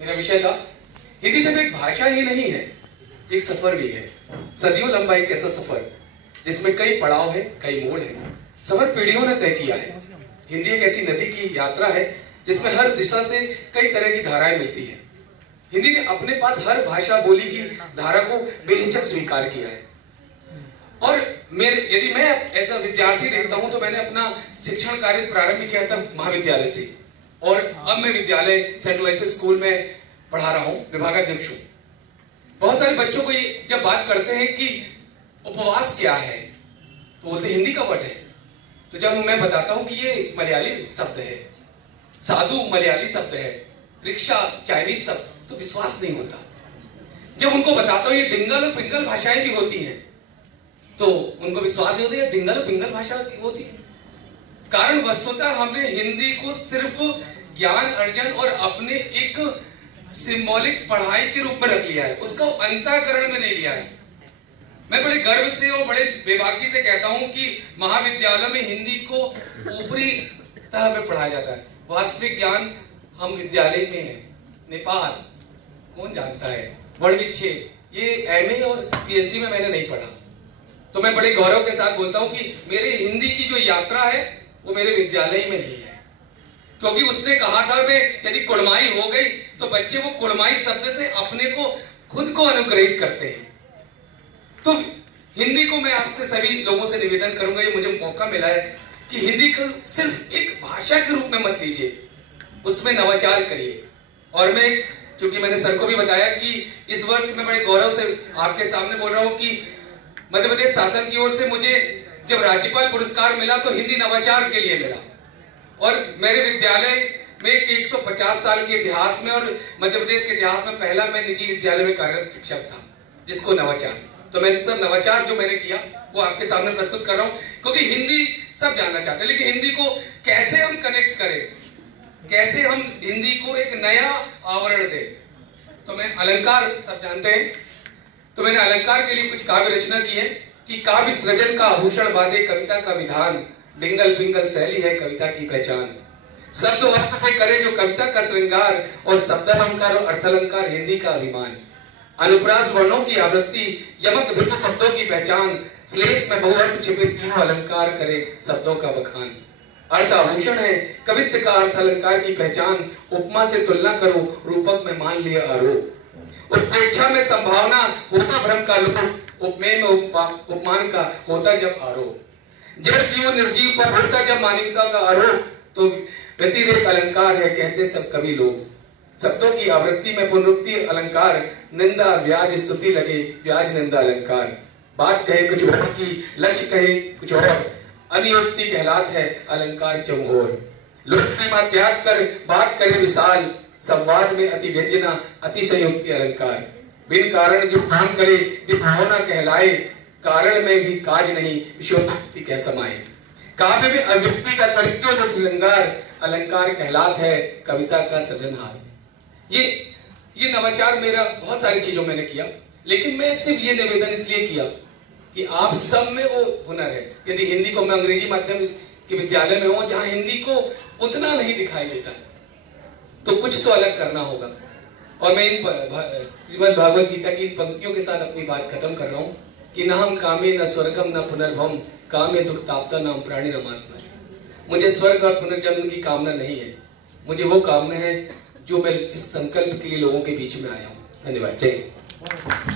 मेरा विषय था हिंदी सिर्फ एक भाषा ही नहीं है, एक सफर भी है। सदियों लंबा एक ऐसा सफर जिसमें कई पड़ाव है, कई मोड़ है। सफर पीढ़ियों ने तय किया है। हिंदी एक ऐसी नदी की यात्रा है जिसमें हर दिशा से कई तरह की धाराएं मिलती है। हिंदी ने अपने पास हर भाषा बोली की धारा को बेहिचक स्वीकार किया है। और यदि मैं एज अ विद्यार्थी देखता हूं तो मैंने अपना शिक्षण कार्य प्रारंभ किया था महाविद्यालय से, और अब मैं विद्यालय सेंट लुइस स्कूल में पढ़ा रहा हूं, विभागाध्यक्ष हूं। बहुत सारे बच्चों को ये जब बात करते हैं कि उपवास क्या है तो बोलते हिंदी का वर्ड है। तो जब मैं बताता हूं कि ये मलयाली शब्द है, साधु मलयाली शब्द है, रिक्शा चाइनीज शब्द, तो विश्वास नहीं होता। जब उनको बताता हूं ये डिंगल और पिंगल भाषाएं भी होती हैं तो उनको विश्वास नहीं होता ये डिंगल और पिंगल भाषा होती है। कारण वस्तुतः हमने हिंदी को सिर्फ ज्ञान अर्जन और अपने एक सिंबॉलिक पढ़ाई के रूप में रख लिया है, उसका अंतःकरण में नहीं लिया है। मैं बड़े गर्व से और बड़े बेबाकी से कहता हूं कि महाविद्यालय में हिंदी को ऊपरी तह पे पढ़ाया जाता है। वास्तविक ज्ञान हम विद्यालय में है। नेपाल कौन जानता है, वर्ण विच्छेद, ये एमए और पीएचडी में मैंने नहीं पढ़ा। तो मैं बड़े गौरव के साथ बोलता हूं कि मेरे हिंदी की जो यात्रा है वो मेरे विद्यालय में ही है, क्योंकि उसने कहा था मैं यदि कुड़माई हो गई तो बच्चे वो कुड़माई शब्द से अपने को खुद को अनुग्रहित करते हैं। तो हिंदी को मैं आपसे सभी लोगों से निवेदन करूंगा, ये मुझे मौका मिला है कि हिंदी को सिर्फ एक भाषा के रूप में मत लीजिए, उसमें नवाचार करिए। और मैं चूंकि मैंने सर को भी बताया कि इस वर्ष मैं बड़े गौरव से आपके सामने बोल रहा हूं कि मध्य प्रदेश शासन की ओर से मुझे जब राज्यपाल पुरस्कार मिला तो हिंदी नवाचार के लिए मिला। और मेरे विद्यालय में 150 साल के इतिहास में और मध्य प्रदेश के इतिहास में पहला मैं निजी विद्यालय में कार्यरत शिक्षक था जिसको नवाचार। तो मैं सब नवाचार जो मैंने किया वो आपके सामने प्रस्तुत कर रहा हूं, क्योंकि हिंदी सब जानना चाहते हैं, लेकिन हिंदी को कैसे हम कनेक्ट करें, कैसे हम हिंदी को एक नया आवरण दें। तो मैं अलंकार सब जानते हैं, तो मैंने अलंकार के लिए कुछ काव्य रचना की है कि काव्य सृजन का आभूषण बांधे कविता का विधान, डिंगल पिंगल शैली है कविता की पहचान। शब्द अर्थ से करे जो कविता का श्रृंगार, और शब्दालंकार और अर्थालंकार हिंदी का अभिमान। अनुप्रास वर्णों की आवृत्ति, यमक भिन्न शब्दों की पहचान, श्लेष में बहुअर्थ छिपे तीनों अलंकार करे शब्दों का बखान। अर्थ आभूषण है कवित्व का अर्थ अलंकार की पहचान, उपमा से तुलना करो रूपक में मान लिया आरोप। उत्प्रेक्षा में संभावना होता भ्रम का लोप, उपमेय में उपमान का होता जब आरोप। जड़ जीव निर्जीव पर होता जब मानवता का आरोप, तो व्यतिरेक अलंकार है कहते सब कवि लोग। शब्दों की आवृत्ति में पुनरुक्ति अलंकार, निंदा व्याज स्तुति लगे व्याज निंदा अलंकार। बात कहे कुछ और की लक्ष्य कहे कुछ और, अनियुक्ति कहलात है अलंकार चमोर। लोक सीमा त्याग कर बात करे विशाल, संवाद में अति व्यंजना अतिशयोक्ति अलंकार। बिन कारण जो काम करे विभावना कहलाए, कारण में भी काज नहीं विशोक्ति कह समाए। काव्य में अव्यक्ति का तरीकों जो श्रृंगार, अलंकार कहलात है कविता का सृजनहार। ये नवाचार मेरा बहुत सारी चीजों मैंने किया, लेकिन मैं सिर्फ ये निवेदन इसलिए किया कि आप सब में वो हुनर है। यदि हिंदी को मैं अंग्रेजी माध्यम के विद्यालय में हूं जहां हिंदी को उतना नहीं दिखाई देता, तो कुछ तो अलग करना होगा। और मैं इन श्रीमद् भागवत गीता की इन पंक्तियों के साथ अपनी बात खत्म कर रहा हूं कि न हम कामे न स्वर्गम न पुनर्भव, कामे दुख ताप्ता नाम प्राणी नमात्मा। मुझे स्वर्ग और पुनर्जन्म की कामना नहीं है, मुझे वो कामना है जो मैं जिस संकल्प के लिए लोगों के बीच में आया हूं। धन्यवाद। जय हिंद।